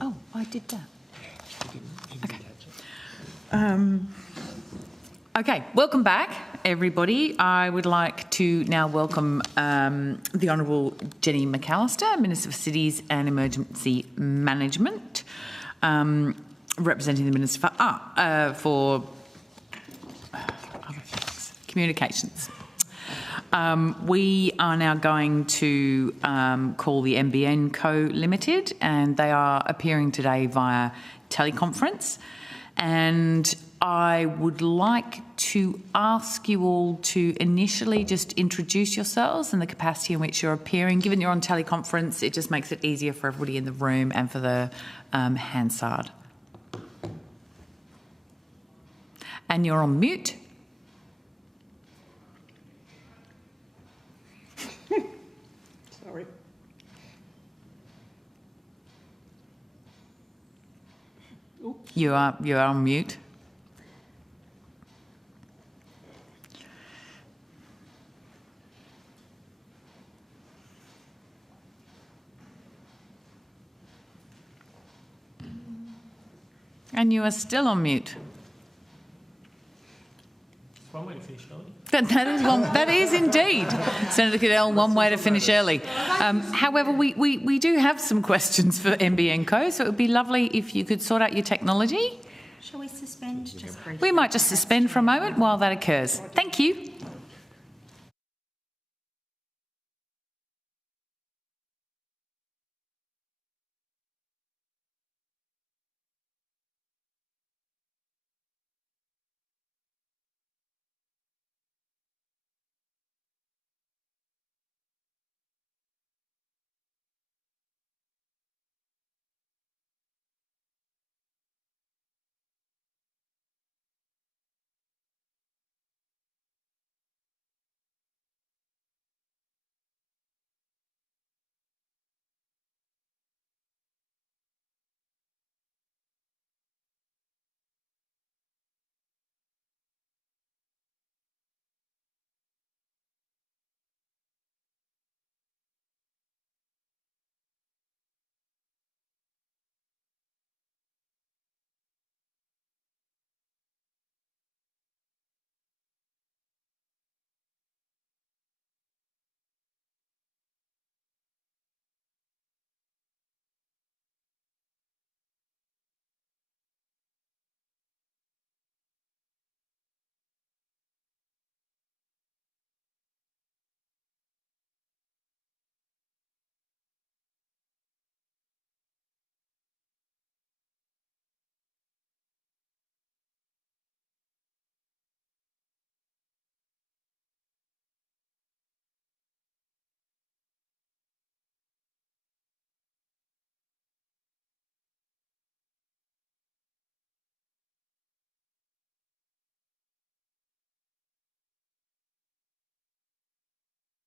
Oh, I did that. Okay, welcome back, everybody. I would like to now welcome the Honourable Jenny McAllister, Minister for Cities and Emergency Management, representing the Minister for other things, Communications. We are now going to call the NBN Co Limited, and they are appearing today via teleconference. And I would like to ask you all to initially just introduce yourselves and the capacity in which you're appearing. Given you're on teleconference, it just makes it easier for everybody in the room and for the Hansard. And you're on mute. Sorry. You are on mute. And you are still on mute. One way to finish early. That is indeed, Senator Cadell, one way to finish early. However, we do have some questions for NBN Co, so it would be lovely if you could sort out your technology. Shall we suspend just briefly? We might just suspend for a moment while that occurs. Thank you.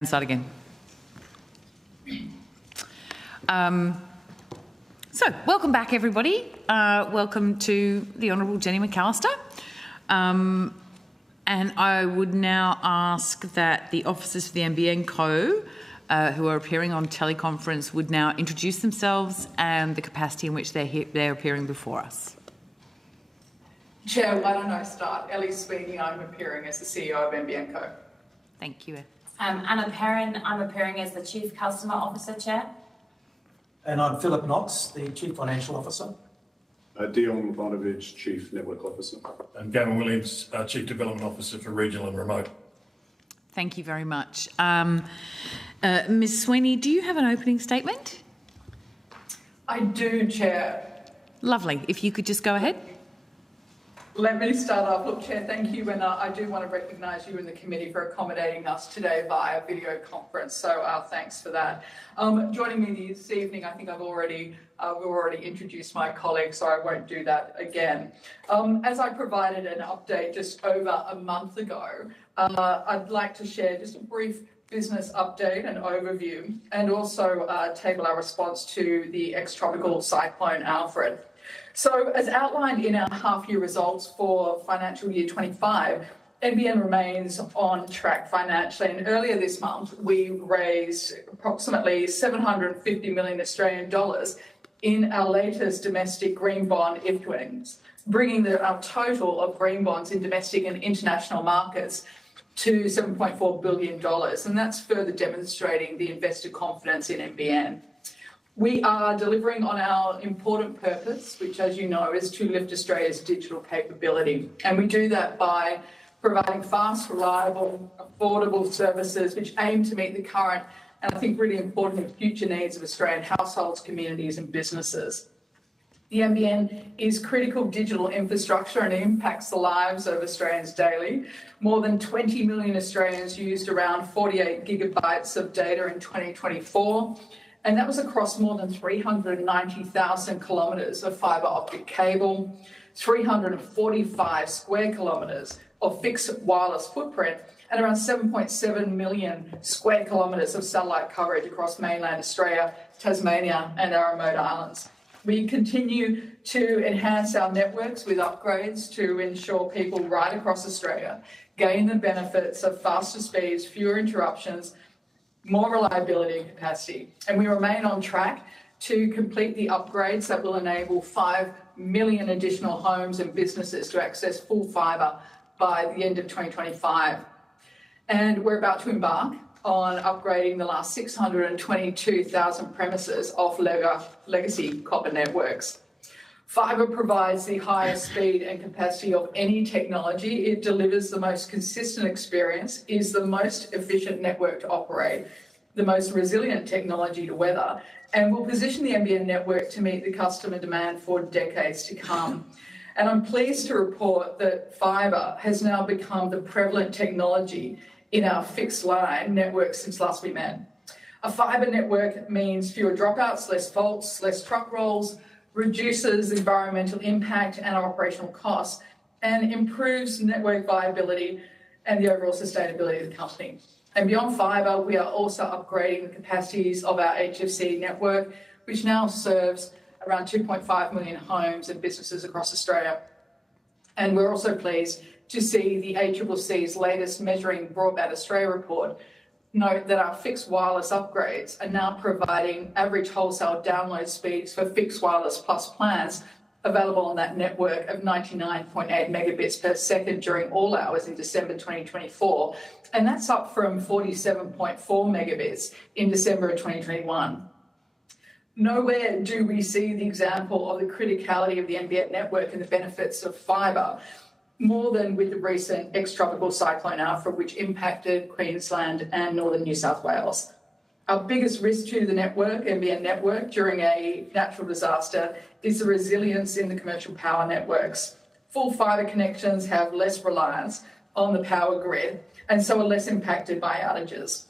Start again. So, welcome back, everybody. Welcome to the Honourable Jenny McAllister. And I would now ask that the officers for the NBN Co, who are appearing on teleconference, would now introduce themselves and the capacity in which they're appearing before us. Chair, why don't I start? Ellie Sweeney, I'm appearing as the CEO of NBN Co. Thank you. Anna Perrin, I'm appearing as the Chief Customer Officer, Chair. And I'm Philip Knox, the Chief Financial Officer. Dion Vonovich, Chief Network Officer. And Gavin Williams, Chief Development Officer for Regional and Remote. Thank you very much. Ms Sweeney, do you have an opening statement? I do, Chair. Lovely. If you could just go ahead. Let me start off. Look, Chair, thank you, and I do want to recognise you and the committee for accommodating us today via video conference, so thanks for that. Joining me this evening, I think we've already introduced my colleagues, so I won't do that again. As I provided an update just over a month ago, I'd like to share just a brief business update and overview, and also table our response to the ex-tropical cyclone Alfred. So, as outlined in our half-year results for financial year 25, NBN remains on track financially, and earlier this month we raised approximately 750 million Australian dollars in our latest domestic green bond issuance, bringing our total of green bonds in domestic and international markets to $7.4 billion. And that's further demonstrating the investor confidence in NBN. We are delivering on our important purpose, which, as you know, is to lift Australia's digital capability. And we do that by providing fast, reliable, affordable services which aim to meet the current and I think really important future needs of Australian households, communities and businesses. The NBN is critical digital infrastructure and it impacts the lives of Australians daily. More than 20 million Australians used around 48 gigabytes of data in 2024, and that was across more than 390,000 kilometres of fibre optic cable, 345 square kilometres of fixed wireless footprint, and around 7.7 million square kilometres of satellite coverage across mainland Australia, Tasmania and our remote islands. We continue to enhance our networks with upgrades to ensure people right across Australia gain the benefits of faster speeds, fewer interruptions, more reliability and capacity. And we remain on track to complete the upgrades that will enable 5 million additional homes and businesses to access full fibre by the end of 2025. And we're about to embark on upgrading the last 622,000 premises off legacy copper networks. Fibre provides the highest speed and capacity of any technology. It delivers the most consistent experience, is the most efficient network to operate, the most resilient technology to weather, and will position the NBN network to meet the customer demand for decades to come. And I'm pleased to report that fibre has now become the prevalent technology in our fixed line network since last we met. A fibre network means fewer dropouts, less faults, less truck rolls, reduces environmental impact and operational costs, and improves network viability and the overall sustainability of the company. And beyond fibre, we are also upgrading the capacities of our HFC network, which now serves around 2.5 million homes and businesses across Australia. And we're also pleased to see the ACCC's latest Measuring Broadband Australia report note that our fixed wireless upgrades are now providing average wholesale download speeds for fixed wireless plus plans available on that network of 99.8 megabits per second during all hours in December 2024. And that's up from 47.4 megabits in December of 2021. Nowhere do we see the example of the criticality of the NBN network and the benefits of fibre more than with the recent ex-tropical cyclone Alfred, which impacted Queensland and northern New South Wales. Our biggest risk to the network, NBN network, during a natural disaster is the resilience in the commercial power networks. Full fibre connections have less reliance on the power grid and so are less impacted by outages.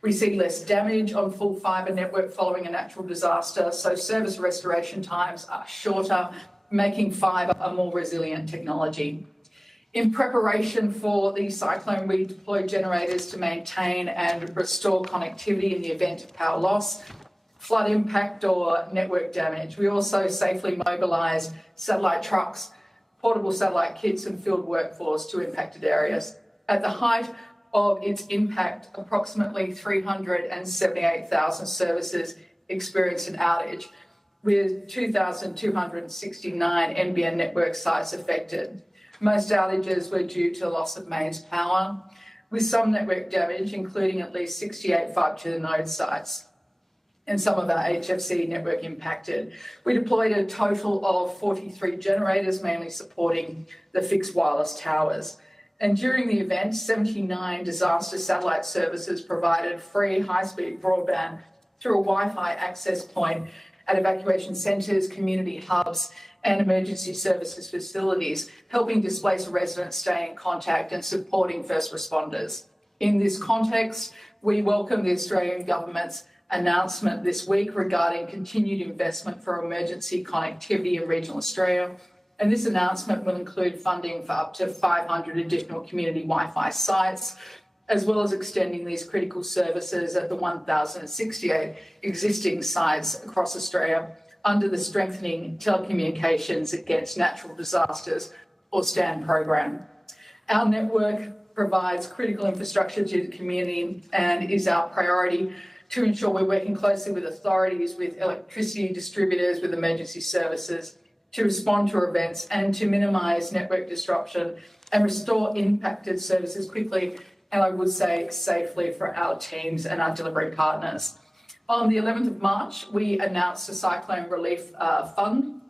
We see less damage on full fibre network following a natural disaster, so service restoration times are shorter, making fibre a more resilient technology. In preparation for the cyclone, we deployed generators to maintain and restore connectivity in the event of power loss, flood impact or network damage. We also safely mobilised satellite trucks, portable satellite kits and field workforce to impacted areas. At the height of its impact, approximately 378,000 services experienced an outage, with 2,269 NBN network sites affected. Most outages were due to loss of mains power, with some network damage, including at least 68 fibre to the node sites, and some of our HFC network impacted. We deployed a total of 43 generators, mainly supporting the fixed wireless towers. And during the event, 79 disaster satellite services provided free high-speed broadband through a Wi-Fi access point at evacuation centres, community hubs and emergency services facilities, helping displaced residents stay in contact and supporting first responders. In this context, we welcome the Australian Government's announcement this week regarding continued investment for emergency connectivity in regional Australia. And this announcement will include funding for up to 500 additional community Wi-Fi sites, as well as extending these critical services at the 1,068 existing sites across Australia under the Strengthening Telecommunications Against Natural Disasters, or STAN program. Our network provides critical infrastructure to the community and is our priority to ensure we're working closely with authorities, with electricity distributors, with emergency services to respond to events and to minimise network disruption and restore impacted services quickly and I would say safely for our teams and our delivery partners. On the 11th of March, we announced a cyclone relief fund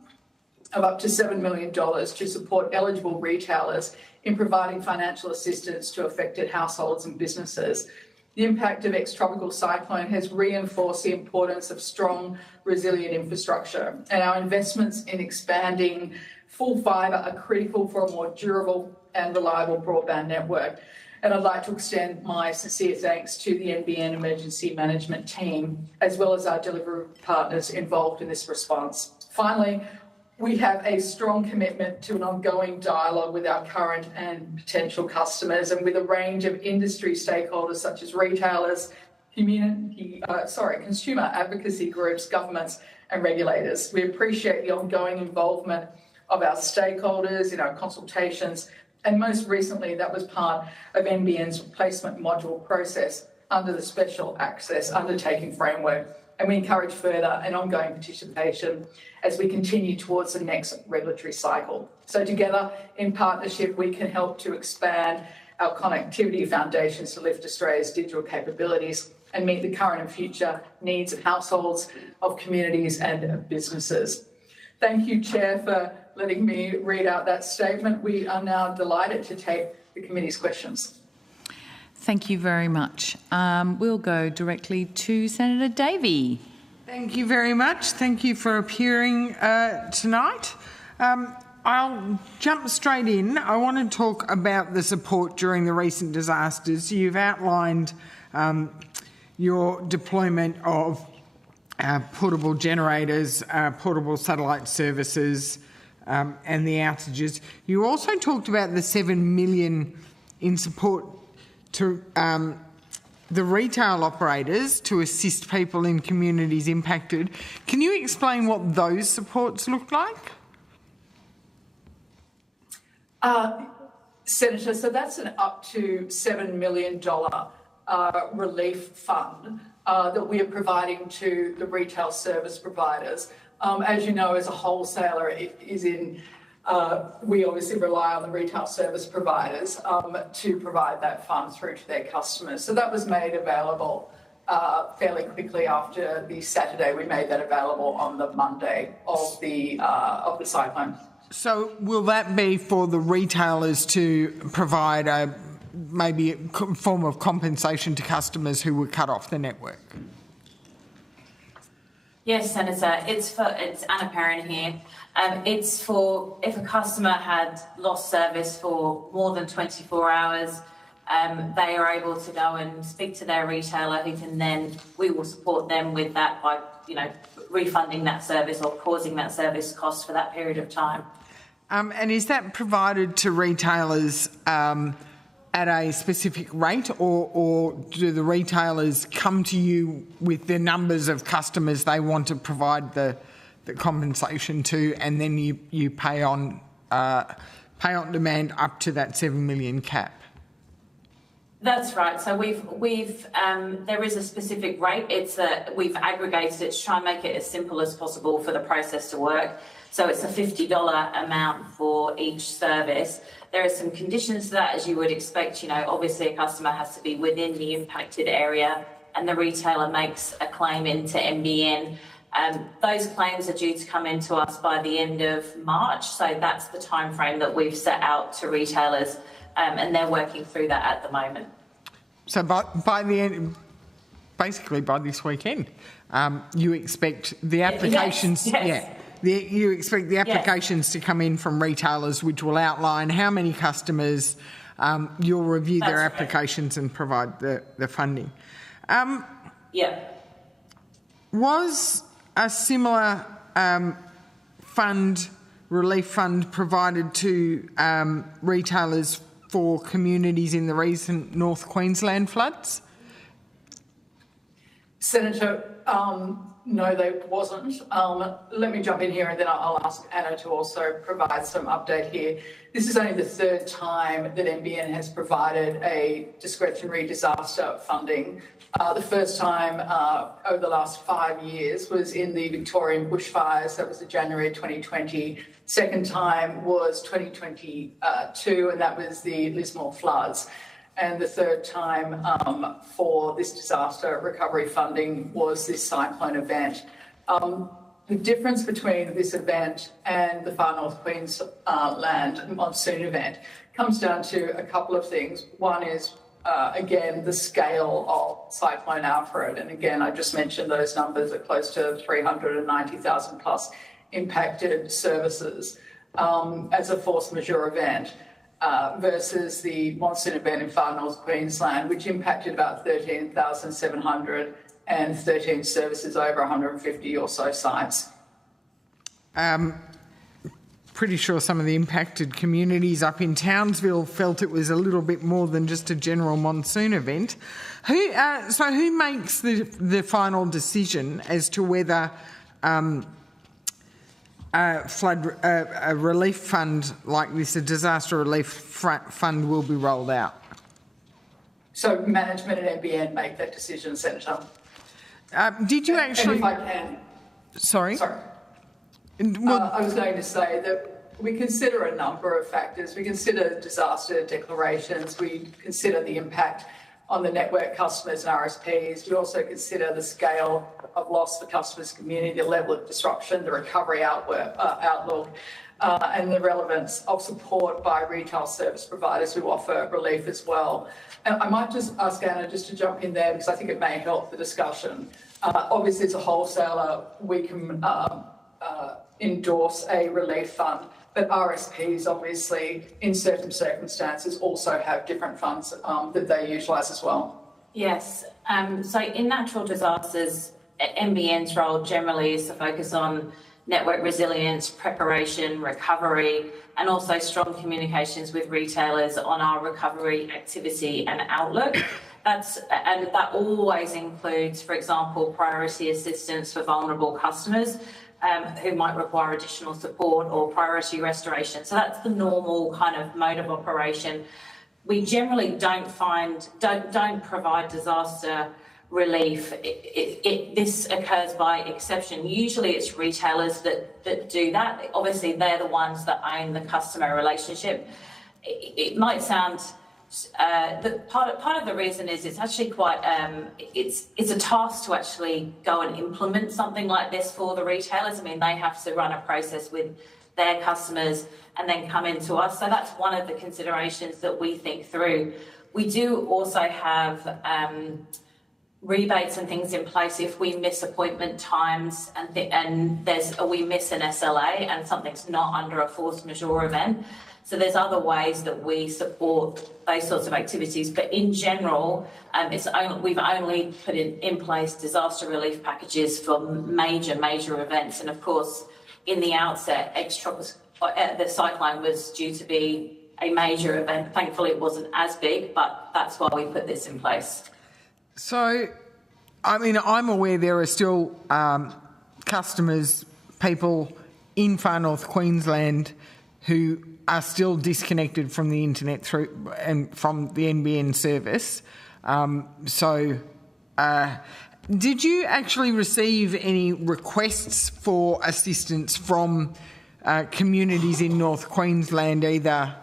of up to $7 million to support eligible retailers in providing financial assistance to affected households and businesses. The impact of ex-tropical cyclone has reinforced the importance of strong, resilient infrastructure, and our investments in expanding full fibre are critical for a more durable and reliable broadband network. And I'd like to extend my sincere thanks to the NBN Emergency Management team, as well as our delivery partners involved in this response. Finally, we have a strong commitment to an ongoing dialogue with our current and potential customers and with a range of industry stakeholders such as retailers, consumer advocacy groups, governments and regulators. We appreciate the ongoing involvement of our stakeholders in our consultations, and most recently that was part of NBN's replacement module process under the Special Access Undertaking Framework, and we encourage further and ongoing participation as we continue towards the next regulatory cycle. So together, in partnership, we can help to expand our connectivity foundations to lift Australia's digital capabilities and meet the current and future needs of households, of communities and of businesses. Thank you, Chair, for letting me read out that statement. We are now delighted to take the committee's questions. Thank you very much. We'll go directly to Senator Davey. Thank you very much. Thank you for appearing tonight. I'll jump straight in. I want to talk about the support during the recent disasters. You've outlined your deployment of portable generators, portable satellite services and the outages. You also talked about the $7 million in support to the retail operators to assist people in communities impacted. Can you explain what those supports look like? Senator, so that's an up to $7 million relief fund that we are providing to the retail service providers. As you know, as a wholesaler, we obviously rely on the retail service providers to provide that fund through to their customers. So that was made available fairly quickly after the Saturday. We made that available on the Monday of the cyclone. So will that be for the retailers to provide maybe a form of compensation to customers who were cut off the network? Yes, Senator. It's Anna Perrin here. It's for if a customer had lost service for more than 24 hours, they are able to go and speak to their retailer, we will support them with that by, refunding that service or causing that service cost for that period of time. And is that provided to retailers at a specific rate, or do the retailers come to you with the numbers of customers they want to provide the compensation to, and then you pay on demand up to that $7 million cap? That's right. So there is a specific rate. We've aggregated it to try and make it as simple as possible for the process to work. So it's a $50 amount for each service. There are some conditions to that, as you would expect. Obviously a customer has to be within the impacted area and the retailer makes a claim into NBN. Those claims are due to come into us by the end of March. So that's the time frame that we've set out to retailers, and they're working through that at the moment. So by the end, basically by this weekend, you expect the applications... Yes. You expect the applications to come in from retailers, which will outline how many customers. You'll review their applications and provide the funding. Was a similar relief fund provided to retailers for communities in the recent North Queensland floods? Senator, no, there wasn't. Let me jump in here and then I'll ask Anna to also provide some update here. This is only the third time that NBN has provided a discretionary disaster funding. The first time over the last 5 years was in the Victorian bushfires. That was the January 2020. Second time was 2022, and that was the Lismore floods. And the third time for this disaster recovery funding was this cyclone event. The difference between this event and the Far North Queensland monsoon event comes down to a couple of things. One is, again, the scale of Cyclone Alfred. And again, I just mentioned those numbers are close to 390,000 plus impacted services as a force majeure event. Versus the monsoon event in Far North Queensland, which impacted about 13,713 services over 150 or so sites. Pretty sure some of the impacted communities up in Townsville felt it was a little bit more than just a general monsoon event. Who makes the final decision as to whether a relief fund like this, a disaster relief fund, will be rolled out? So management and NBN make that decision, Senator. Did you actually... And if I can... Sorry? Well, I was going to say that we consider a number of factors. We consider disaster declarations. We consider the impact on the network customers and RSPs. We also consider the scale of loss for customers, community, the level of disruption, the recovery outlook, and the relevance of support by retail service providers who offer relief as well. And I might just ask Anna just to jump in there because I think it may help the discussion. Obviously, as a wholesaler, we can endorse a relief fund, but RSPs obviously in certain circumstances also have different funds that they utilise as well. Yes, so in natural disasters, NBN's role generally is to focus on network resilience, preparation, recovery, and also strong communications with retailers on our recovery activity and outlook. And that always includes, for example, priority assistance for vulnerable customers who might require additional support, or priority restoration. So that's the normal kind of mode of operation. We generally don't provide disaster relief. This occurs by exception. Usually it's retailers that do that. Obviously, they're the ones that own the customer relationship. It might sound part of the reason is it's actually quite it's a task to actually go and implement something like this for the retailers. I mean, they have to run a process with their customers and then come into us. So that's one of the considerations that we think through. We do also have rebates and things in place if we miss appointment times and we miss an SLA and something's not under a force majeure event. So there's other ways that we support those sorts of activities, but in general, we've only put in place disaster relief packages for major events. And of course, in the outset, the cyclone was due to be a major event. Thankfully, it wasn't as big, but that's why we put this in place. So, I mean, I'm aware there are still customers, people in Far North Queensland who are still disconnected from the internet through and from the NBN service. Did you actually receive any requests for assistance from communities in North Queensland, either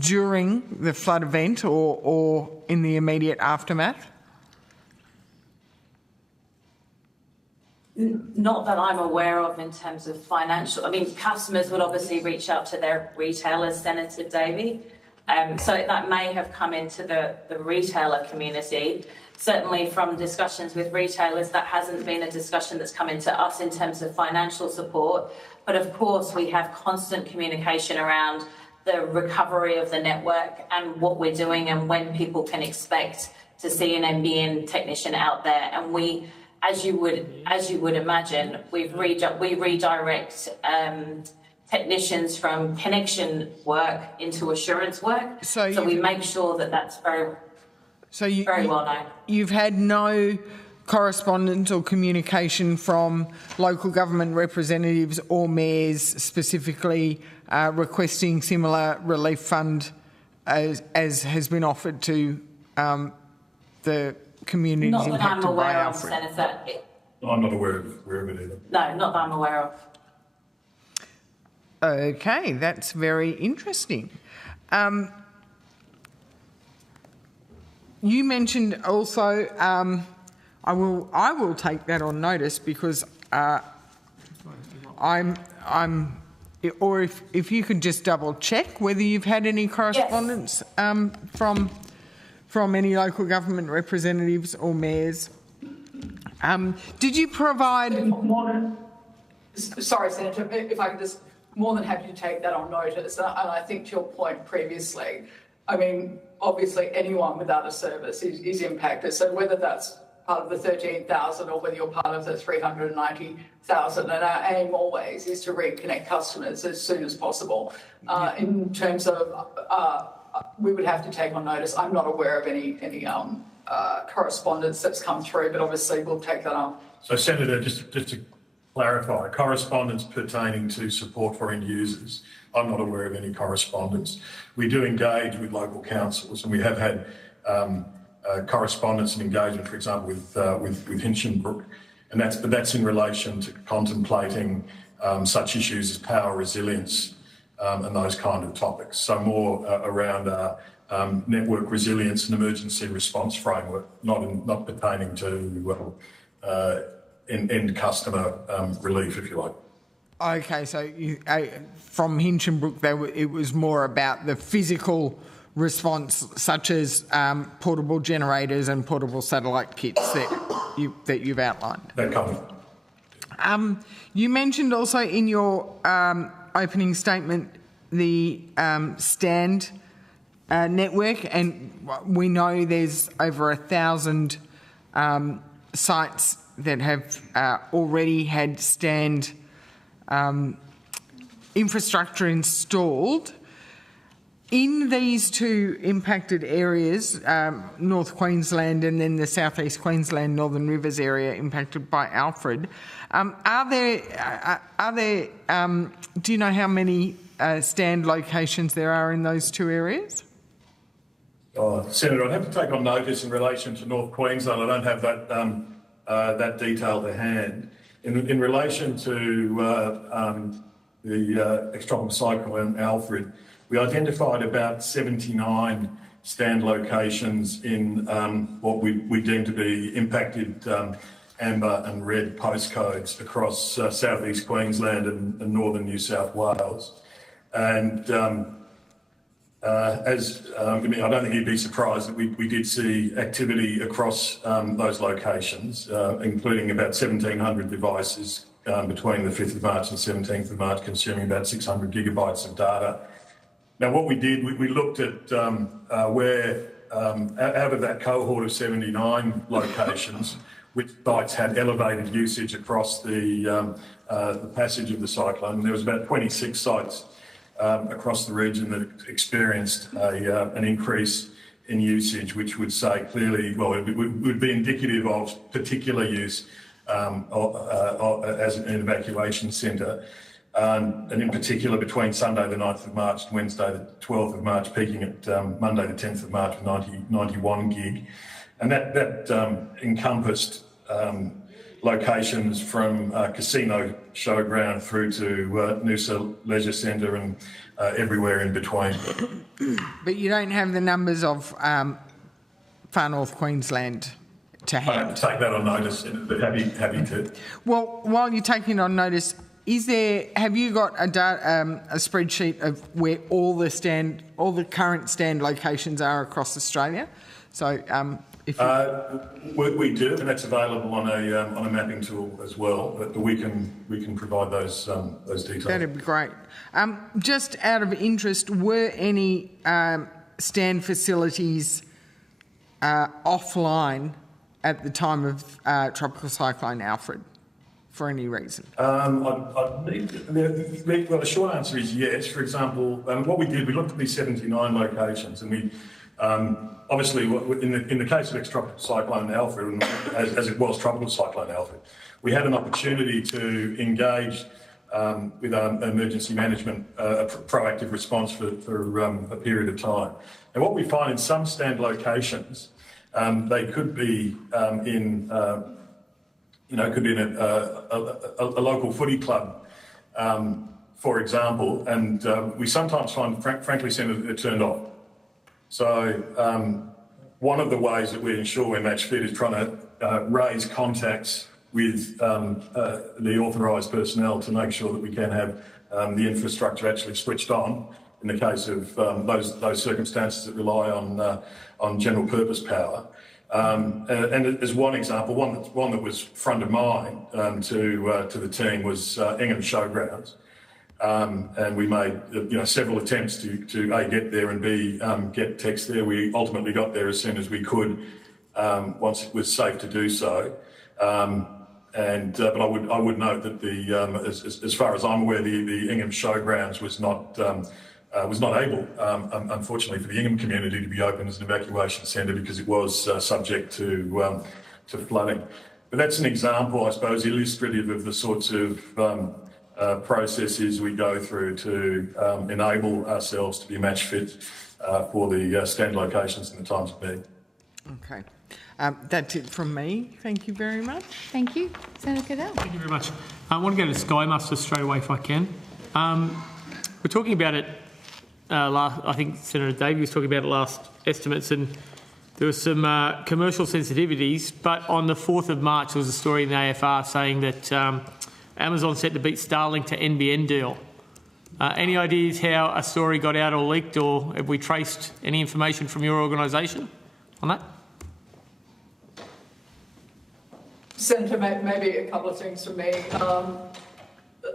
during the flood event or in the immediate aftermath? Not that I'm aware of in terms of financial. I mean, customers would obviously reach out to their retailers, Senator Davey. So that may have come into the retailer community. Certainly from discussions with retailers, that hasn't been a discussion that's come into us in terms of financial support. But of course, we have constant communication around the recovery of the network and what we're doing and when people can expect to see an NBN technician out there. And we, as you would imagine, we redirect technicians from connection work into assurance work. So we make sure that that's very well known. You've had no correspondence or communication from local government representatives or mayors specifically requesting similar relief fund as has been offered to the communities Not that I'm impacted by aware of, Alfred? Senator. I'm not aware of it either. No, not that I'm aware of. Okay, that's very interesting. You mentioned also, I will take that on notice because or if you could just double check whether you've had any correspondence from any local government representatives or mayors. Did you provide? Sorry, Senator, if I could just, more than happy to take that on notice. And I think to your point previously, I mean, obviously anyone without a service is impacted. So whether that's part of the 13,000 or whether you're part of the 390,000, and our aim always is to reconnect customers as soon as possible. In terms of, we would have to take on notice. I'm not aware of any correspondence that's come through, but obviously we'll take that on. So, Senator, just to clarify, correspondence pertaining to support for end users, I'm not aware of any correspondence. We do engage with local councils, and we have had correspondence and engagement, for example, with Hinchinbrook, and that's in relation to contemplating such issues as power resilience and those kind of topics. So more around network resilience and emergency response framework, not pertaining to end customer relief, if you like. Okay, so from Hinchinbrook, it was more about the physical response, such as portable generators and portable satellite kits that you've outlined. That covered. You mentioned also in your opening statement the stand network, and we know there's over 1,000 sites that have already had stand infrastructure installed. In these two impacted areas, North Queensland and then the South East Queensland Northern Rivers area impacted by Alfred, are there do you know how many stand locations there are in those two areas? Senator, I'd have to take on notice in relation to North Queensland. I don't have that detail to hand. In relation to the ex-tropical cyclone Alfred, we identified about 79 stand locations in what we deem to be impacted amber and red postcodes across southeast Queensland and northern New South Wales. And I don't think you'd be surprised that we did see activity across those locations, including about 1,700 devices between the 5th of March and 17th of March, consuming about 600 gigabytes of data. Now, what we did, we looked at where, out of that cohort of 79 locations, which sites had elevated usage across the passage of the cyclone. There was about 26 sites across the region that experienced an increase in usage, which would say clearly, well, it would be indicative of particular use as an evacuation centre. And in particular, between Sunday the 9th of March and Wednesday the 12th of March, peaking at Monday the 10th of March with 91 gig. And that encompassed locations from Casino Showground through to Noosa Leisure Centre and everywhere in between. But you don't have the numbers of Far North Queensland to hand? I have to take that on notice, but happy to. Well, while you're taking it on notice, have you got a spreadsheet of where all the current stand locations are across Australia? So we do, and that's available on a mapping tool as well. But we can provide those details. That'd be great. Just out of interest, were any stand facilities offline at the time of Tropical Cyclone Alfred? For any reason? Well, the short answer is yes. For example, what we did, we looked at these 79 locations and we obviously, in the case of ex-tropical cyclone Alfred, as it was tropical cyclone Alfred, we had an opportunity to engage with our emergency management, a proactive response for a period of time. And what we find in some stand locations, they could be in a local footy club, for example, and we sometimes find, frankly, Senator, they're turned off. So one of the ways that we ensure we're match fit is trying to raise contacts with the authorised personnel to make sure that we can have the infrastructure actually switched on in the case of those circumstances that rely on general purpose power. And as one example, one that was front of mind to the team was Ingham Showgrounds. And we made several attempts to A, get there, and B, get text there. We ultimately got there as soon as we could, once it was safe to do so. But I would note that as far as I'm aware, the Ingham Showgrounds was not able, unfortunately, for the Ingham community to be open as an evacuation centre because it was subject to flooding. But that's an example, I suppose, illustrative of the sorts of processes we go through to enable ourselves to be match fit for the stand locations in the times of need. Okay. That's it from me. Thank you very much. Thank you. Senator Cadell. Thank you very much. I want to go to Sky Muster straight away if I can. We're talking about it I think Senator Davey was talking about it last estimates, and there were some commercial sensitivities, but on the 4th of March there was a story in the AFR saying that Amazon set to beat Starlink to NBN deal. Any ideas how a story got out or leaked, or have we traced any information from your organisation on that? Senator, maybe a couple of things from me.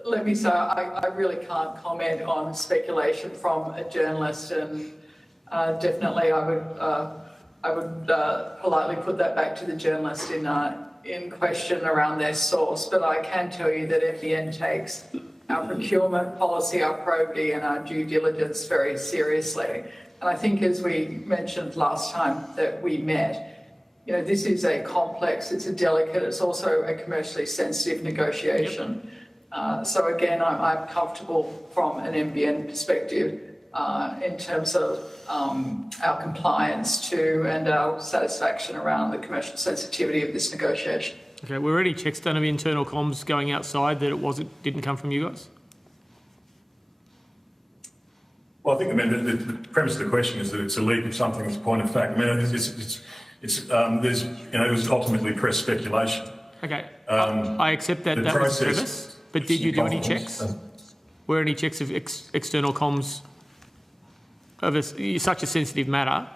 Let me say I really can't comment on speculation from a journalist, and definitely I would politely put that back to the journalist in question around their source. But I can tell you that NBN takes our procurement policy, our probity and our due diligence very seriously. And I think, as we mentioned last time that we met, this is a complex, it's a delicate, it's also a commercially sensitive negotiation. So again, I'm comfortable from an NBN perspective in terms of our compliance to and our satisfaction around the commercial sensitivity of this negotiation. Okay, were any checks done of internal comms going outside that it didn't come from you guys? Well, I think the premise of the question is that it's a leak of something that's a point of fact. I mean, it was ultimately press speculation. Okay, I accept that that was the premise, but did you do any checks? Were any checks of external comms of such a sensitive matter?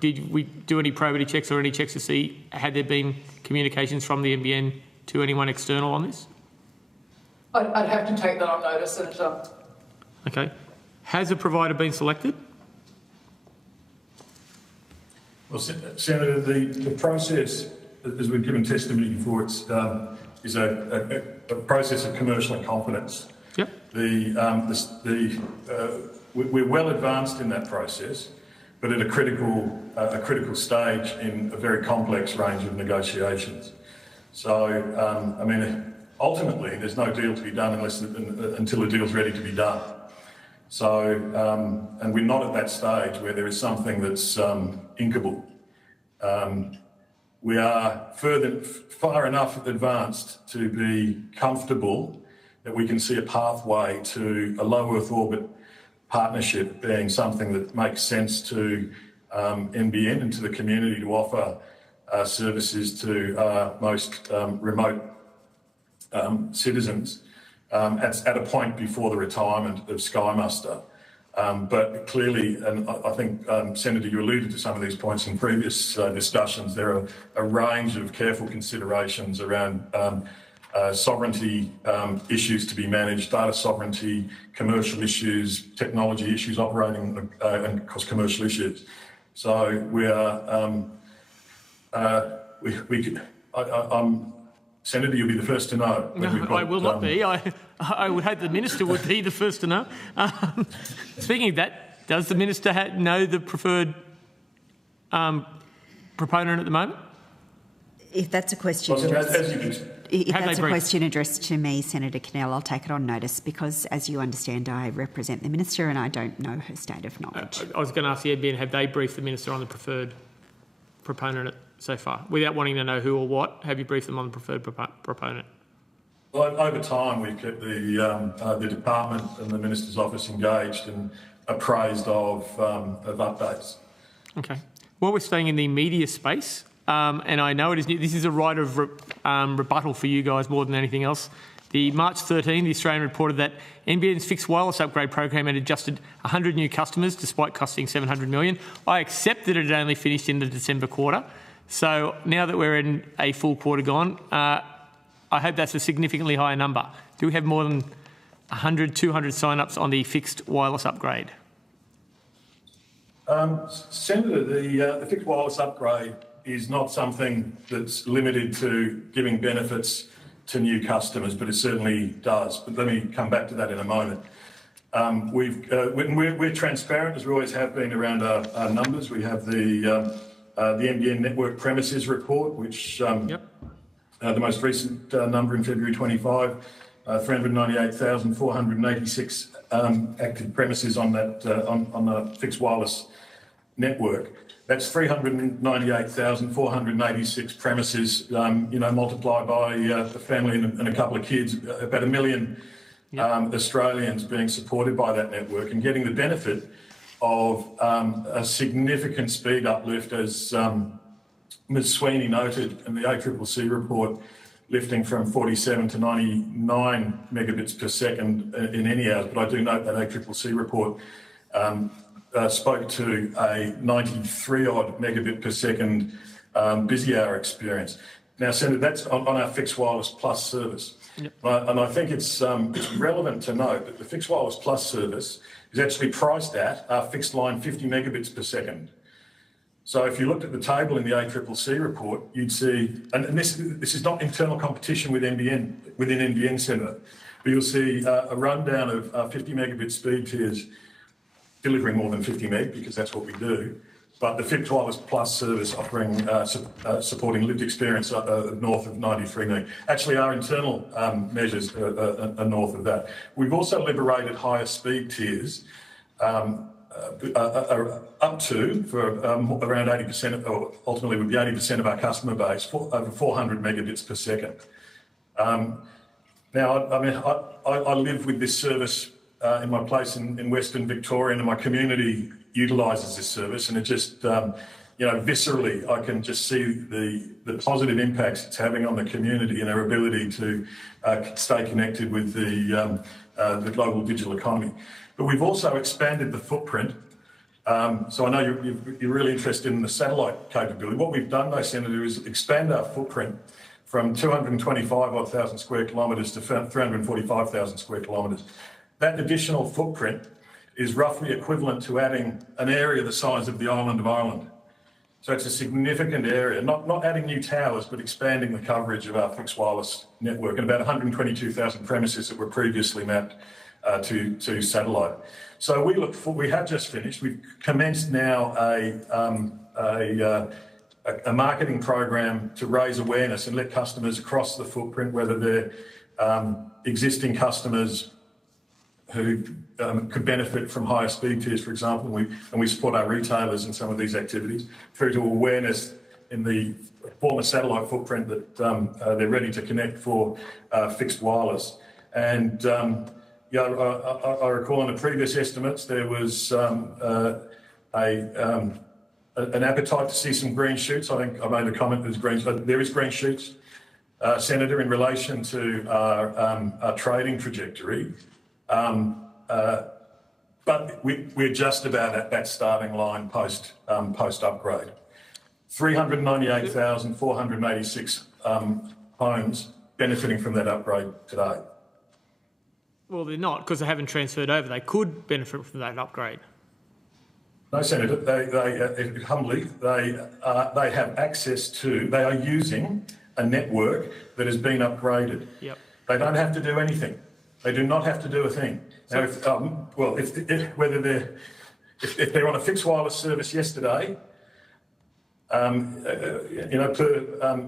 Did we do any probity checks or any checks to see had there been communications from the NBN to anyone external on this? I'd have to take that on notice, Senator. Okay. Has a provider been selected? Well, Senator, the process, as we've given testimony before, is a process of commercial in confidence. Yep. We're well advanced in that process, but at a critical stage in a very complex range of negotiations. So, I mean, ultimately, there's no deal to be done until the deal's ready to be done. So, and we're not at that stage where there is something that's inkable. We are far enough advanced to be comfortable that we can see a pathway to a low Earth orbit partnership being something that makes sense to NBN and to the community to offer services to our most remote citizens at a point before the retirement of Sky Muster. But clearly, and I think, Senator, you alluded to some of these points in previous discussions, there are a range of careful considerations around sovereignty issues to be managed, data sovereignty, commercial issues, technology issues, operating and of course commercial issues. So we are, Senator, you'll be the first to know. No, I will not be. I would hope the Minister would be the first to know. Speaking of that, does the Minister know the preferred proponent at the moment? If that's a question, addressed to me, Senator Cannell, I'll take it on notice because, as you understand, I represent the minister and I don't know her state of knowledge. I was going to ask the NBN, have they briefed the minister on the preferred proponent so far? Without wanting to know who or what, have you briefed them on the preferred proponent? Well, over time, we've kept the department and the minister's office engaged and appraised of updates. Okay. While we're staying in the media space, and I know it is new, this is a right of rebuttal for you guys more than anything else. The March 13, the Australian reported that NBN's fixed wireless upgrade program had adjusted 100 new customers despite costing $700 million. I accept that it had only finished in the December quarter. So now that we're in a full quarter gone, I hope that's a significantly higher number. Do we have more than 100, 200 sign-ups on the fixed wireless upgrade? Senator, the fixed wireless upgrade is not something that's limited to giving benefits to new customers, but it certainly does. But let me come back to that in a moment. We're transparent, as we always have been, around our numbers. We have the NBN network premises report, which the most recent number in February 25, 398,486 active premises on that on the fixed wireless network. That's 398,486 premises, multiplied by a family and a couple of kids, about 1 million Australians being supported by that network and getting the benefit of a significant speed uplift, as Ms Sweeney noted in the ACCC report, lifting from 47 to 99 megabits per second in any hours. But I do note that ACCC report spoke to a 93-odd megabit per second busy hour experience. Now, Senator, that's on our fixed wireless plus service. Yep. And I think it's relevant to note that the fixed wireless plus service is actually priced at our fixed line 50 megabits per second. So if you looked at the table in the ACCC report, you'd see, and this is not internal competition within NBN, Senator, but you'll see a rundown of 50 megabit speed tiers delivering more than 50 meg, because that's what we do. But the fixed wireless plus service offering supporting lived experience north of 93 meg. Actually, our internal measures are north of that. We've also liberated higher speed tiers up to, for around 80%, or ultimately would be 80% of our customer base, over 400 megabits per second. Now, I live with this service in my place in Western Victoria, and my community utilises this service, and it just, viscerally, I can just see the positive impacts it's having on the community and our ability to stay connected with the global digital economy. But we've also expanded the footprint. So I know you're really interested in the satellite capability. What we've done, though, Senator, is expand our footprint from 225,000 square kilometres to 345,000 square kilometres. That additional footprint is roughly equivalent to adding an area the size of the island of Ireland. So it's a significant area, not adding new towers, but expanding the coverage of our fixed wireless network, and about 122,000 premises that were previously mapped to satellite. So we have just finished. We've commenced now a marketing program to raise awareness and let customers across the footprint, whether they're existing customers who could benefit from higher speed tiers, for example, and we support our retailers in some of these activities, through to awareness in the former satellite footprint that they're ready to connect for fixed wireless. And I recall in the previous estimates there was an appetite to see some green shoots. I think I made a comment there is green shoots, Senator, in relation to our trading trajectory. But we're just about at that starting line post upgrade. 398,486 homes benefiting from that upgrade today. Well, they're not, because they haven't transferred over. They could benefit from that upgrade. No, Senator. They humbly have access to. They are using a network that has been upgraded. Yep. They don't have to do anything. They do not have to do a thing. Now, if they're on a fixed wireless service yesterday, Per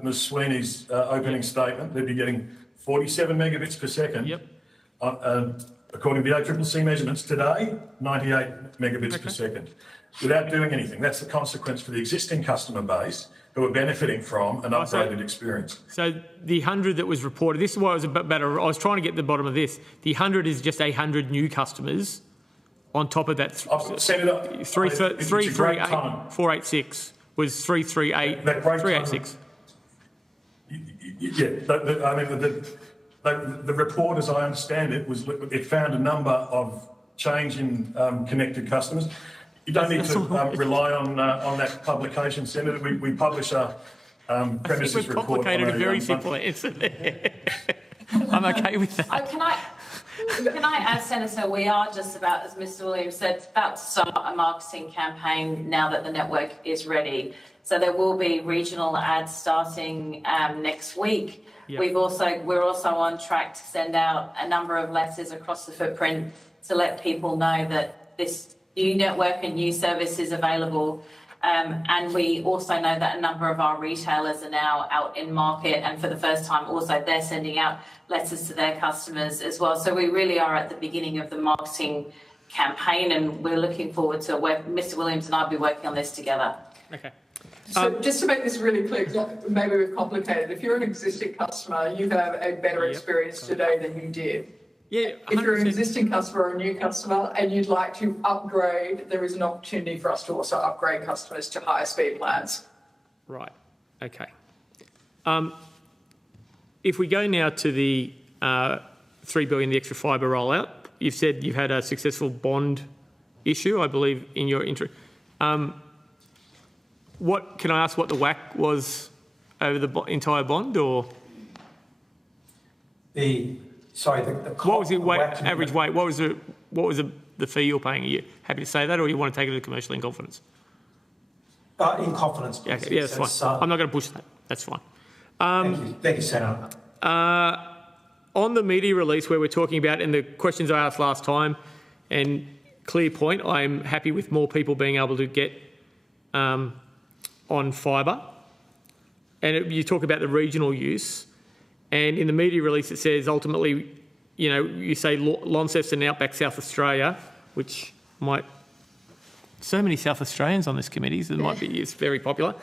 Ms Sweeney's opening statement, they'd be getting 47 megabits per second. Yep. According to the ACCC measurements today, 98 megabits per second, without doing anything. That's the consequence for the existing customer base who are benefiting from an upgraded experience. So the 100 that was reported, this is why I was a bit better. I was trying to get to the bottom of this. The 100 is just 100 new customers on top of that. Senator, 486 was 338. 386. Yeah, the report, as I understand it, it found a number of change in connected customers. You don't need to rely on that publication, Senator. We publish a premises report. We've complicated a very simple answer there. I'm okay with that. Can I add, Senator, we are just about, as Mr Williams said, about to start a marketing campaign now that the network is ready. So there will be regional ads starting next week. Yep. We're also on track to send out a number of letters across the footprint to let people know that this new network and new service is available. And we also know that a number of our retailers are now out in market, and for the first time also they're sending out letters to their customers as well. So we really are at the beginning of the marketing campaign, and we're looking forward to where Mr Williams and I will be working on this together. Okay. So just to make this really clear, maybe we've complicated. If you're an existing customer, you have a better experience today than you did. Yeah, 100%. If you're an existing customer or a new customer and you'd like to upgrade, there is an opportunity for us to also upgrade customers to higher speed plans. Right. Okay. If we go now to the $3 billion, the extra fibre rollout, you've said you've had a successful bond issue, I believe, in your intro. What can I ask? What the WACC was over the entire bond, or what was the average weight? What was the fee you're paying? Are you happy to say that, or you want to take it to commercial in confidence? In confidence, please. Okay, yeah, that's fine. I'm not going to push that. That's fine. Thank you, Senator. On the media release where we're talking about, and the questions I asked last time, and clear point, I'm happy with more people being able to get on fibre. And you talk about the regional use. And in the media release, it says ultimately, you say Launceston and Outback South Australia, which might... So many South Australians on this committee, so it's very popular.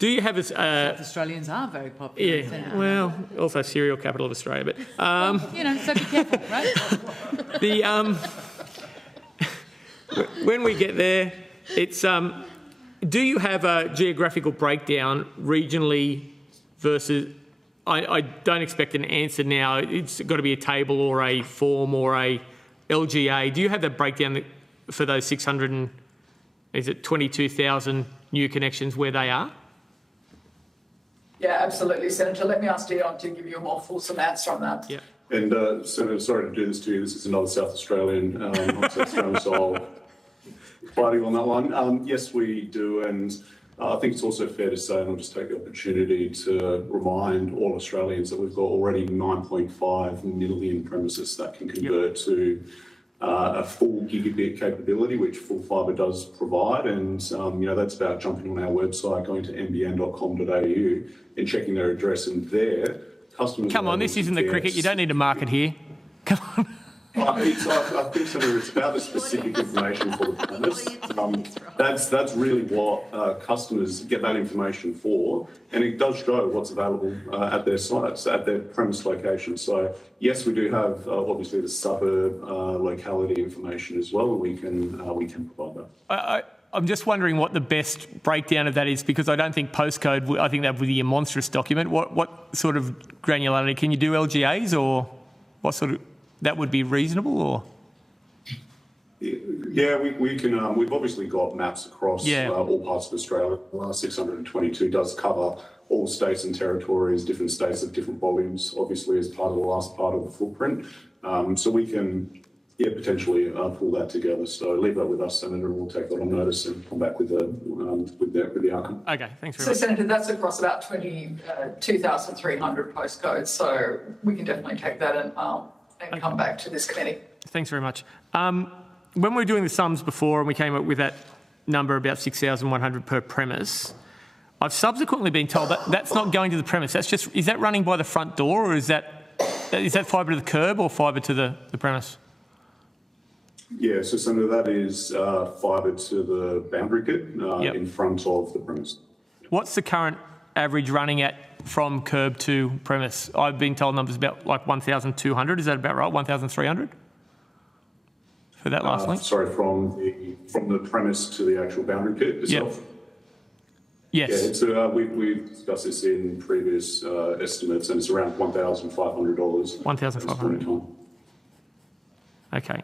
Do you have a... South Australians are very popular. Yeah, well, also cereal capital of Australia, but... so be careful, right? When we get there, it's... do you have a geographical breakdown regionally versus... I don't expect an answer now. It's got to be a table or a form or a LGA. Do you have that breakdown for those 22,000 new connections where they are? Yeah, absolutely, Senator. Let me ask Dion to give you a more fulsome answer on that. Yeah. And Senator, sorry to do this to you. This is another South Australian, not South Australian, so I'll fight you on that one. Yes, we do, and I think it's also fair to say, and I'll just take the opportunity to remind all Australians that we've got already 9.5 million premises that can convert to a full gigabit capability, which full fibre does provide. And, that's about jumping on our website, going to nbn.com.au and checking their address, and there, customers... Come on, this isn't the cricket. You don't need to market here. Come on. I think, Senator, it's about the specific information for the premise. That's really what customers get that information for, and it does show what's available at their sites, at their premise location. So yes, we do have obviously the suburb locality information as well, and we can provide that. I'm just wondering what the best breakdown of that is, because I don't think postcode. I think that would be a monstrous document. What sort of granularity can you do? LGAs, or what sort of? That would be reasonable, or? Yeah, we can. We've obviously got maps across all parts of Australia. 622 does cover all states and territories, different states of different volumes, obviously as part of the last part of the footprint. So we can, potentially pull that together. So leave that with us, Senator, and we'll take that on notice and come back with the outcome. Okay, thanks very much. So, Senator, that's across about 22,300 postcodes. So we can definitely take that and come back to this committee. Thanks very much. When we were doing the sums before and we came up with that number about 6,100 per premise, I've subsequently been told that that's not going to the premise. Is that running by the front door, or is that fibre to the curb or fibre to the premise? Yeah, so Senator, that is fibre to the boundary kit in front of the premise. What's the current average running at from curb to premise? I've been told numbers about like 1,200. Is that about right? 1,300 for that last link? Sorry, from the premise to the actual boundary kit itself. Yes. Yeah, it's we've discussed this in previous estimates, and it's around $1,500. $1,500. Okay.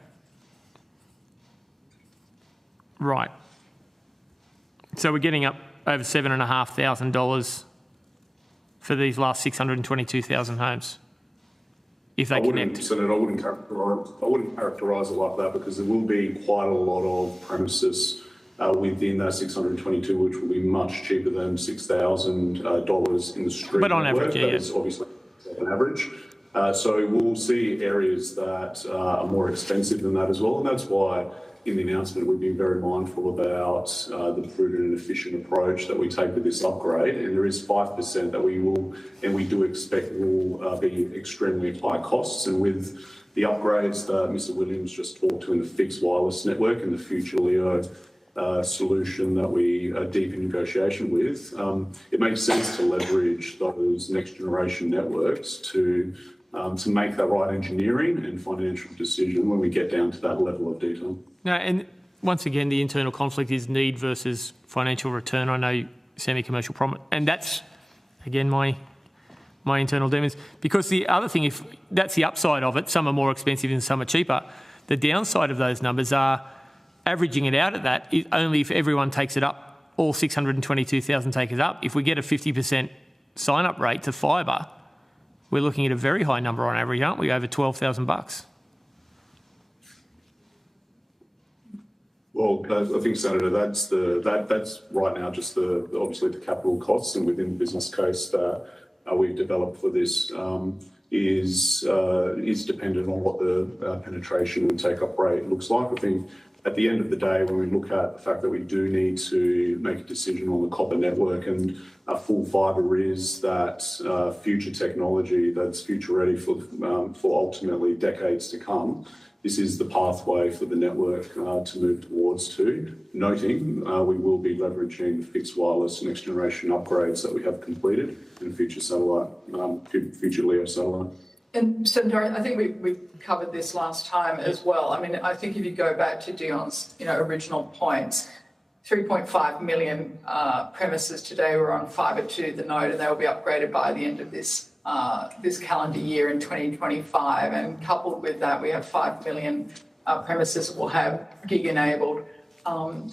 Right. So we're getting up over $7,500 for these last 622,000 homes, if they connect. Senator, I wouldn't characterise it like that, because there will be quite a lot of premises within that 622, which will be much cheaper than $6,000 in the street. But on average, yeah. That is obviously an average. So we'll see areas that are more expensive than that as well, and that's why in the announcement we've been very mindful about the prudent and efficient approach that we take with this upgrade. And there is 5% that we will, and we do expect will be extremely high costs. And with the upgrades that Mr. Williams just talked to in the fixed wireless network and the future LEO solution that we are deep in negotiation with, it makes sense to leverage those next generation networks to make that right engineering and financial decision when we get down to that level of detail. No, and once again, the internal conflict is need versus financial return. I know semi-commercial promise, and that's again my internal demons. Because the other thing, if that's the upside of it, some are more expensive and some are cheaper. The downside of those numbers are averaging it out at that is only if everyone takes it up, all 622,000 take it up. If we get a 50% sign-up rate to fibre, we're looking at a very high number on average, aren't we? Over $12,000. Well, I think, Senator, that's right now just obviously the capital costs, and within the business case that we've developed for this is dependent on what the penetration and take-up rate looks like. I think at the end of the day, when we look at the fact that we do need to make a decision on the copper network, and full fibre is that future technology that's future ready for ultimately decades to come, this is the pathway for the network to move towards to. Noting we will be leveraging fixed wireless next generation upgrades that we have completed in future satellite, future LEO satellite. And Senator, I think we covered this last time as well. I mean, I think if you go back to Dion's original points, 3.5 million premises today were on fibre to the node, and they will be upgraded by the end of this calendar year in 2025. And coupled with that, we have 5 million premises that will have gig-enabled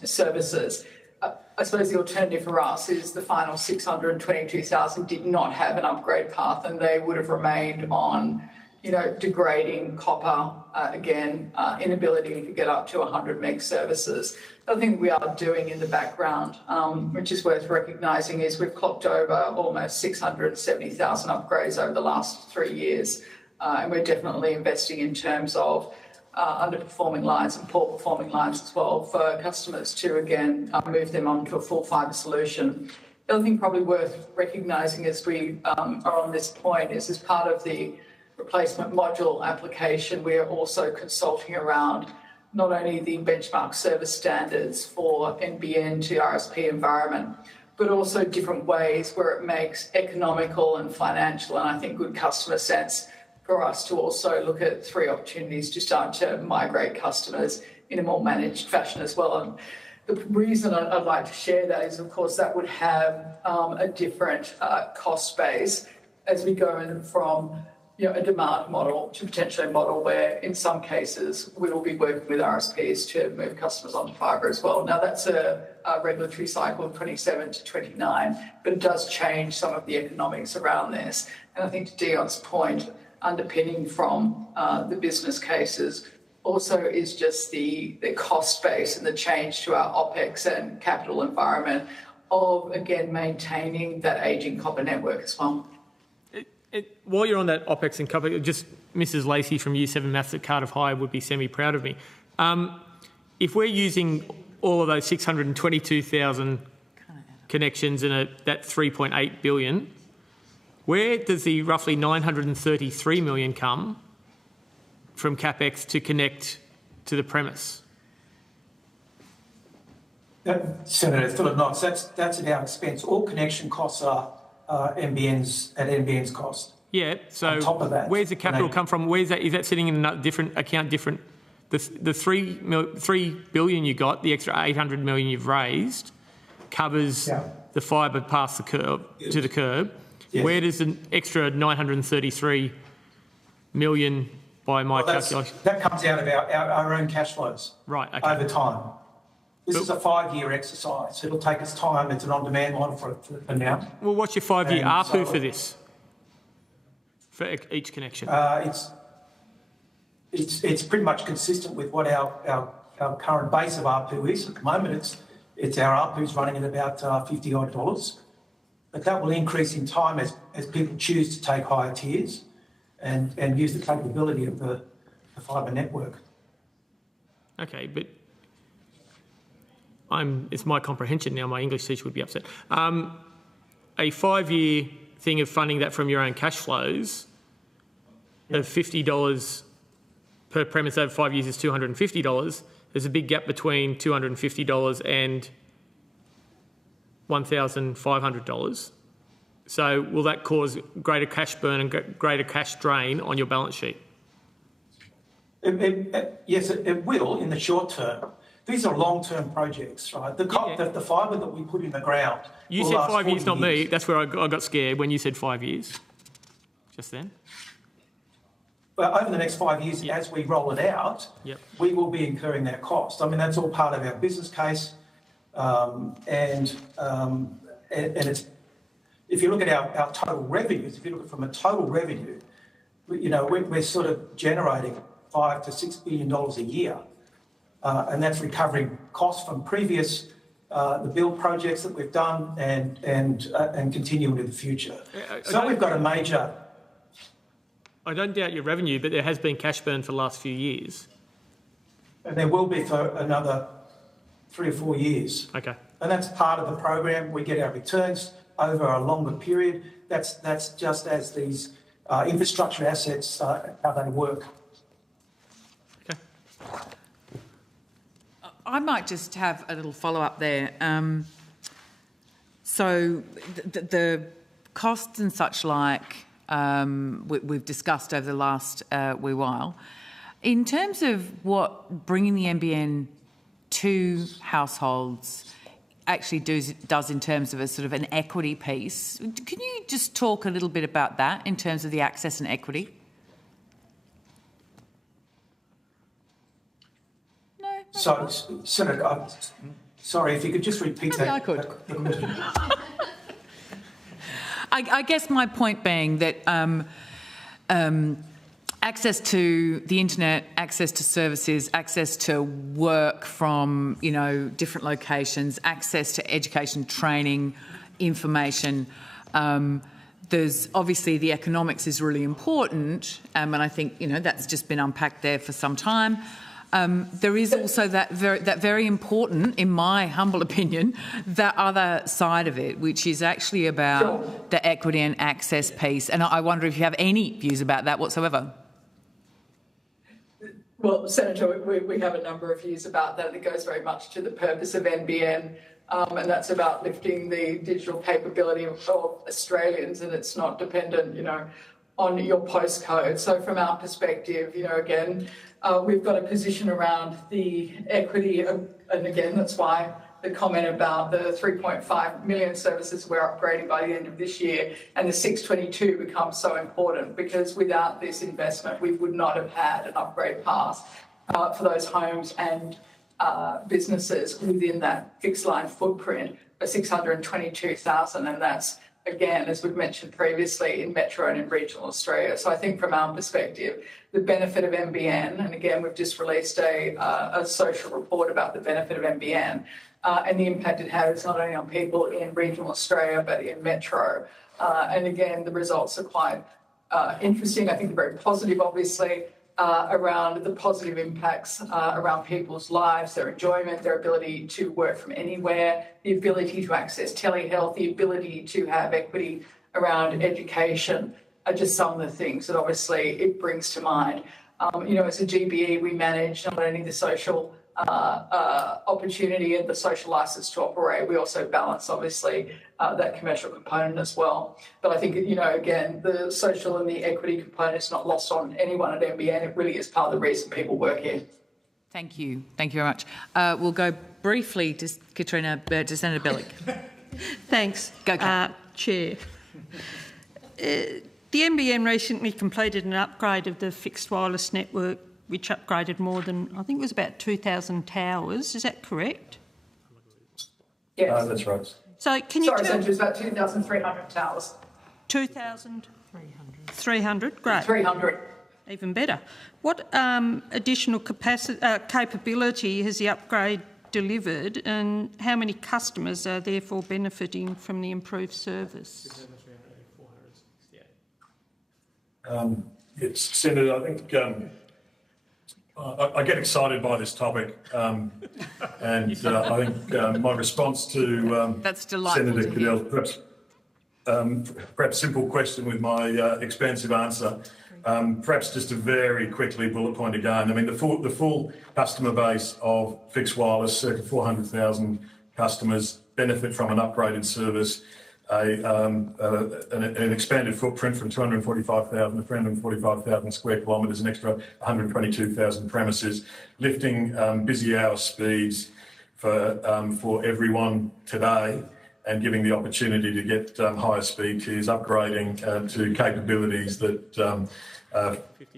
services. I suppose the alternative for us is the final 622,000 did not have an upgrade path, and they would have remained on, degrading copper, inability to get up to 100 meg services. The other thing we are doing in the background, which is worth recognising, is we've clocked over almost 670,000 upgrades over the last 3 years, and we're definitely investing in terms of underperforming lines and poor performing lines as well for customers to again move them onto a full fibre solution. The other thing probably worth recognising as we are on this point is, as part of the replacement module application, we are also consulting around not only the benchmark service standards for NBN to RSP environment, but also different ways where it makes economical and financial and I think good customer sense for us to also look at 3 opportunities to start to migrate customers in a more managed fashion as well. And the reason I'd like to share that is, of course, that would have a different cost base as we go in from a demand model to potentially a model where, in some cases, we will be working with RSPs to move customers onto fibre as well. Now, that's a regulatory cycle of 27 to 29, but it does change some of the economics around this. And I think to Dion's point, underpinning from the business cases also is just the cost base and the change to our OPEX and capital environment of, again, maintaining that ageing copper network as well. While you're on that OPEX and copper, just Mrs. Lacey from Year 7 Maths at Cardiff High would be semi-proud of me. If we're using all of those 622,000 connections and that 3.8 billion, where does the roughly 933 million come from CapEx to connect to the premise? Senator Philip Knox, that's at our expense. All connection costs are NBN's cost. Yeah, so on top of that, where's the capital come from? Where's that? Is that sitting in a different account? The 3 billion you got, the extra 800 million you've raised, covers the fibre past the curb to the curb. Yes. Where does an extra 933 million by my calculation? That comes out of our own cash flows. Right. Okay. Over time. This is a 5-year exercise. It'll take us time. It's an on-demand model for now. Well, what's your 5-year ARPU for this? For each connection? It's pretty much consistent with what our current base of ARPU is. At the moment, it's our ARPU is running at about $50 odd. But that will increase in time as people choose to take higher tiers and use the capability of the fibre network. Okay, but it's my comprehension now. My English teacher would be upset. A 5-year thing of funding that from your own cash flows of $50 per premise over 5 years is $250. There's a big gap between $250 and $1,500. So will that cause greater cash burn and greater cash drain on your balance sheet? Yes, it will in the short term. These are long-term projects, right? The fibre that we put in the ground. You said 5 years, not me. That's where I got scared when you said 5 years. Just then. Well, over the next 5 years, as we roll it out, we will be incurring that cost. I mean, that's all part of our business case, and it's. If you look at our total revenues, if you look at from a total revenue, we're sort of generating $5 to $6 billion a year. And that's recovering costs from previous the build projects that we've done and continue into the future. So we've got a major. I don't doubt your revenue, but there has been cash burn for the last few years. And there will be for another 3 or 4 years. Okay. And that's part of the program. We get our returns over a longer period. That's just as these infrastructure assets, how they work. Okay. I might just have a little follow-up there. So the costs and such like we've discussed over the last wee while. In terms of what bringing the NBN to households actually does in terms of a sort of an equity piece, can you just talk a little bit about that in terms of the access and equity? So, Senator, sorry, if you could just repeat that. I could. I guess my point being that access to the internet, access to services, access to work from, different locations, access to education, training, information. There's obviously the economics is really important, and I think, that's just been unpacked there for some time. There is also that very important, in my humble opinion, that other side of it, which is actually about the equity and access piece. And I wonder if you have any views about that whatsoever. Well, Senator, we have a number of views about that. It goes very much to the purpose of NBN, and that's about lifting the digital capability of Australians, and it's not dependent, on your postcode. So from our perspective, again, we've got a position around the equity, and again, that's why the comment about the 3.5 million services we're upgrading by the end of this year and the 622 becomes so important, because without this investment, we would not have had an upgrade pass for those homes and businesses within that fixed line footprint for 622,000, and that's, again, as we've mentioned previously, in metro and in regional Australia. So I think from our perspective, the benefit of NBN, and again, we've just released a social report about the benefit of NBN and the impact it has not only on people in regional Australia, but in metro. And again, the results are quite interesting. I think they're very positive, obviously. around the positive impacts around people's lives, their enjoyment, their ability to work from anywhere, the ability to access telehealth, the ability to have equity around education are just some of the things that obviously it brings to mind. As a GBE, we manage not only the social opportunity and the social license to operate, we also balance, obviously, that commercial component as well. But I think, again, the social and the equity component is not lost on anyone at NBN. It really is part of the reason people work here. Thank you. Thank you very much. We'll go briefly to Senator Billick. Thanks, Go, Kate. Chair. The NBN recently completed an upgrade of the fixed wireless network, which upgraded more than, I think it was about 2,000 towers. Is that correct? Yes. That's right. So can you Sorry, it was about 2,300 towers. 2,300? Great. 300. Even better. What additional capability has the upgrade delivered, and how many customers are therefore benefiting from the improved service? Senator, I think I get excited by this topic, and I think my response to That's delightful Senator to hear. Cadell's perhaps simple question with my expansive answer. Perhaps just a very quickly bullet point again. I mean, the full customer base of fixed wireless, circa 400,000 customers, benefit from an upgraded service, an expanded footprint from 245,000 to 345,000 square kilometres, an extra 122,000 premises, lifting busy hour speeds for everyone today, and giving the opportunity to get higher speed tiers, upgrading to capabilities that,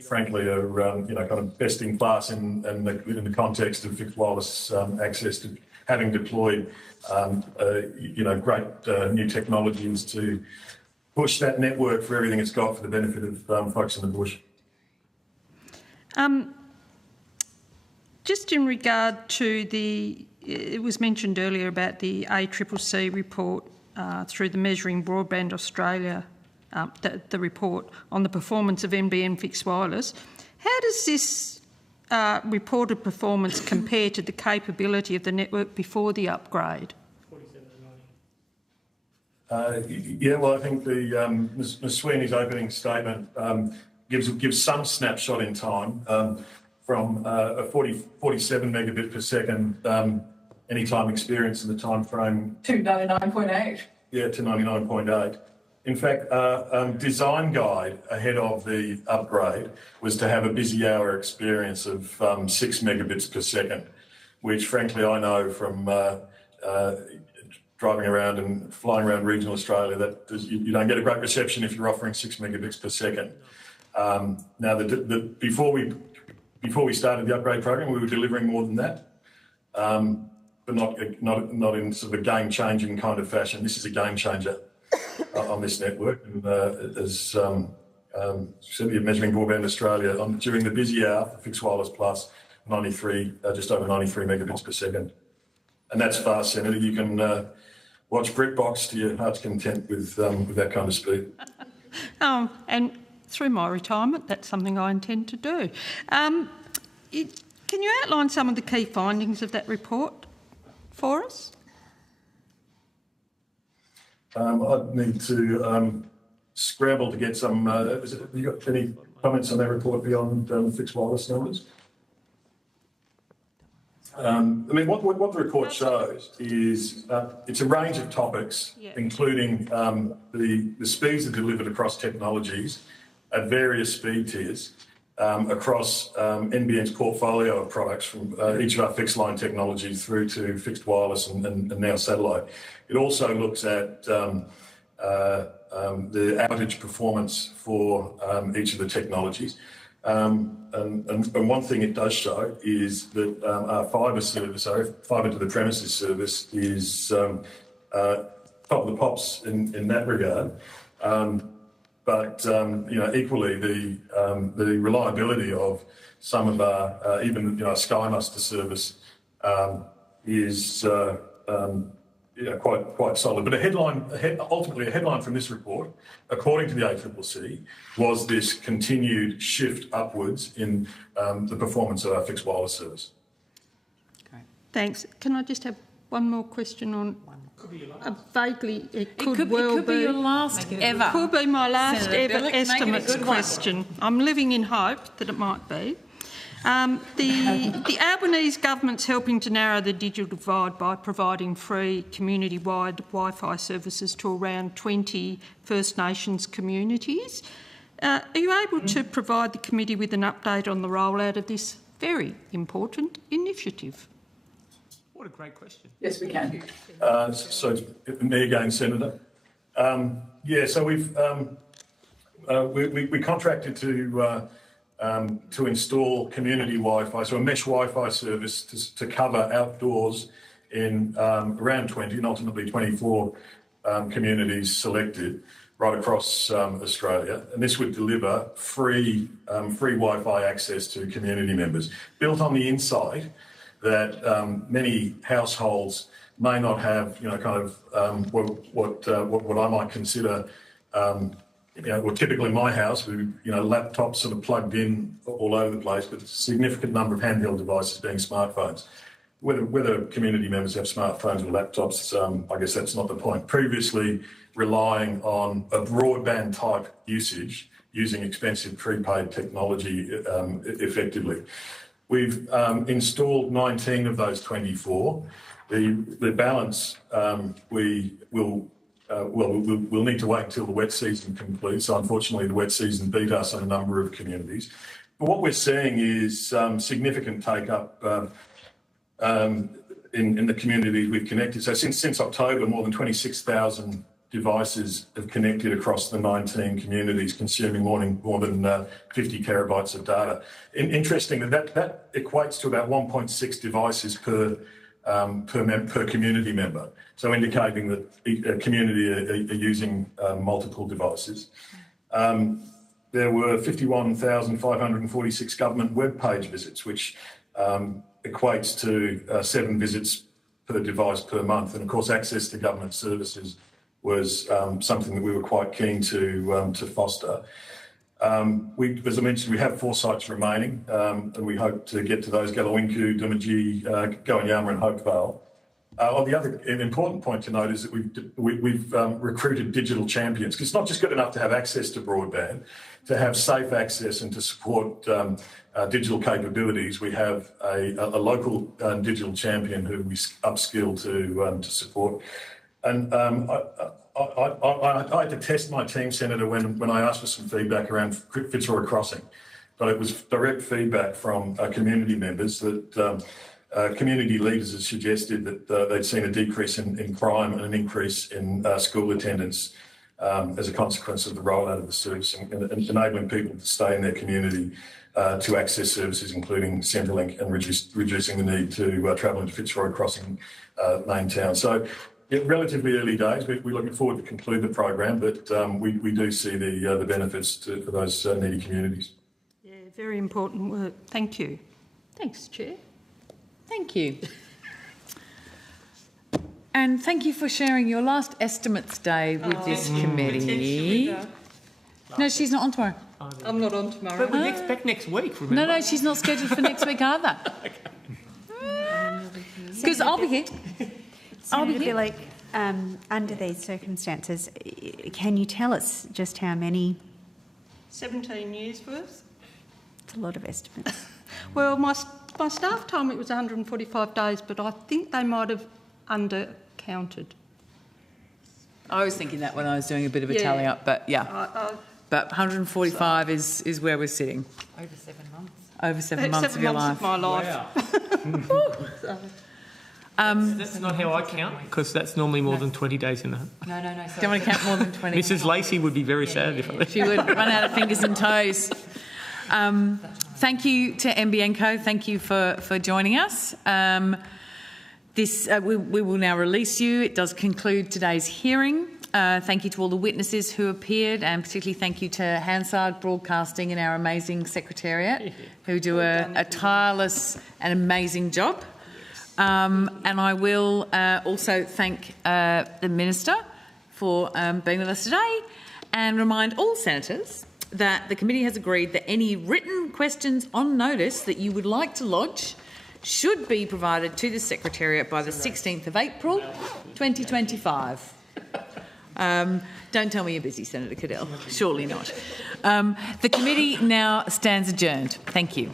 frankly, are kind of best in class in the context of fixed wireless access, to having deployed great new technologies to push that network for everything it's got for the benefit of folks in the bush. Just in regard to it was mentioned earlier about the ACCC report through the Measuring Broadband Australia, the report on the performance of NBN fixed wireless. How does this reported performance compare to the capability of the network before the upgrade? Well, I think Ms Sweeney's opening statement gives some snapshot in time from a 47 megabit per second anytime experience in the time frame to 99.8. Yeah, to 99.8. In fact, design guide ahead of the upgrade was to have a busy hour experience of 6 megabits per second, which frankly I know from driving around and flying around regional Australia that you don't get a great reception if you're offering 6 megabits per second. Now, before we started the upgrade program, we were delivering more than that, but not in sort of a game-changing kind of fashion. This is a game changer on this network, and as certainly Measuring Broadband Australia, during the busy hour for fixed wireless plus, just over 93 megabits per second, and that's fast, Senator. You can watch BritBox to your heart's content with that kind of speed. And through my retirement, that's something I intend to do. Can you outline some of the key findings of that report for us? I'd need to scramble to get some. Have you got any comments on that report beyond fixed wireless numbers? I mean, what the report shows is it's a range of topics, including the speeds that are delivered across technologies at various speed tiers across NBN's portfolio of products, from each of our fixed line technologies through to fixed wireless and now satellite. It also looks at the outage performance for each of the technologies. And one thing it does show is that our fibre service, our fibre to the premises service, is top of the pops in that regard. But equally, the reliability of some of our even Sky Muster service is quite solid. But ultimately a headline from this report, according to the ACCC, was this continued shift upwards in the performance of our fixed wireless service. Great. Thanks. Can I just have one more question on? Vaguely, it could be your last ever. Could be my last Senator ever estimates question. I'm living in hope that it might be. The Albanese government's helping to narrow the digital divide by providing free community-wide Wi-Fi services to around 20 First Nations communities. Are you able to provide the committee with an update on the rollout of this very important initiative? What a great question. Yes, we can. So me again, Senator. So we contracted to install community Wi-Fi, so a mesh Wi-Fi service to cover outdoors in around 20 and ultimately 24 communities selected right across Australia. And this would deliver free Wi-Fi access to community members, built on the insight that many households may not have, what I might consider, typically in my house, laptops sort of plugged in all over the place, but a significant number of handheld devices being smartphones. Whether community members have smartphones or laptops, I guess that's not the point. Previously, relying on a broadband type usage, using expensive prepaid technology effectively. We've installed 19 of those 24. The balance we'll need to wait until the wet season completes. So unfortunately, the wet season beat us in a number of communities. But what we're seeing is significant take-up in the communities we've connected. So since October, more than 26,000 devices have connected across the 19 communities, consuming more than 50 terabytes of data. Interestingly, that equates to about 1.6 devices per community member, so indicating that a community are using multiple devices. There were 51,546 government web page visits, which equates to 7 visits per device per month. And of course, access to government services was something that we were quite keen to foster. As I mentioned, we have 4 sites remaining, and we hope to get to those: Galawinku, Doomadgee, Goanyama and Hopevale. The other important point to note is that we've recruited digital champions, because it's not just good enough to have access to broadband, to have safe access and to support digital capabilities. We have a local digital champion who we upskill to support. And I had to test my team, Senator, when I asked for some feedback around Fitzroy Crossing. But it was direct feedback from community members that community leaders had suggested that they'd seen a decrease in crime and an increase in school attendance as a consequence of the rollout of the service, and enabling people to stay in their community to access services, including Centrelink, and reducing the need to travel into Fitzroy Crossing main town. So, relatively early days. We're looking forward to conclude the program, but we do see the benefits for those needy communities. Yeah, very important work. Thank you. Thanks, Chair. Thank you. And thank you for sharing your last estimates day with this committee. No, she's not on tomorrow. I'm not on tomorrow. But we expect next week, remember? No, she's not scheduled for next week either. Because I'll be here. Senator Billick, under these circumstances, can you tell us just how many? 17 years worth. It's a lot of estimates. Well, my staff told me it was 145 days, but I think they might have undercounted. I was thinking that when I was doing a bit of a tally up, but yeah. But 145 is where we're sitting. Over 7 months. Over 7 months of your life. Of my life. Wow. That's not how I count, because that's normally more than 20 days in the... No. Don't want to count more than 20. Mrs. Lacey would be very sad if I... She would run out of fingers and toes. Thank you to NBN Co. Thank you for joining us. We will now release you. It does conclude today's hearing. Thank you to all the witnesses who appeared, and particularly thank you to Hansard Broadcasting and our amazing secretariat who do a tireless and amazing job. And I will also thank the Minister for being with us today and remind all senators that the committee has agreed that any written questions on notice that you would like to lodge should be provided to the Secretariat by the 16th of April 2025. Don't tell me you're busy, Senator Cadell. Surely not. The committee now stands adjourned. Thank you.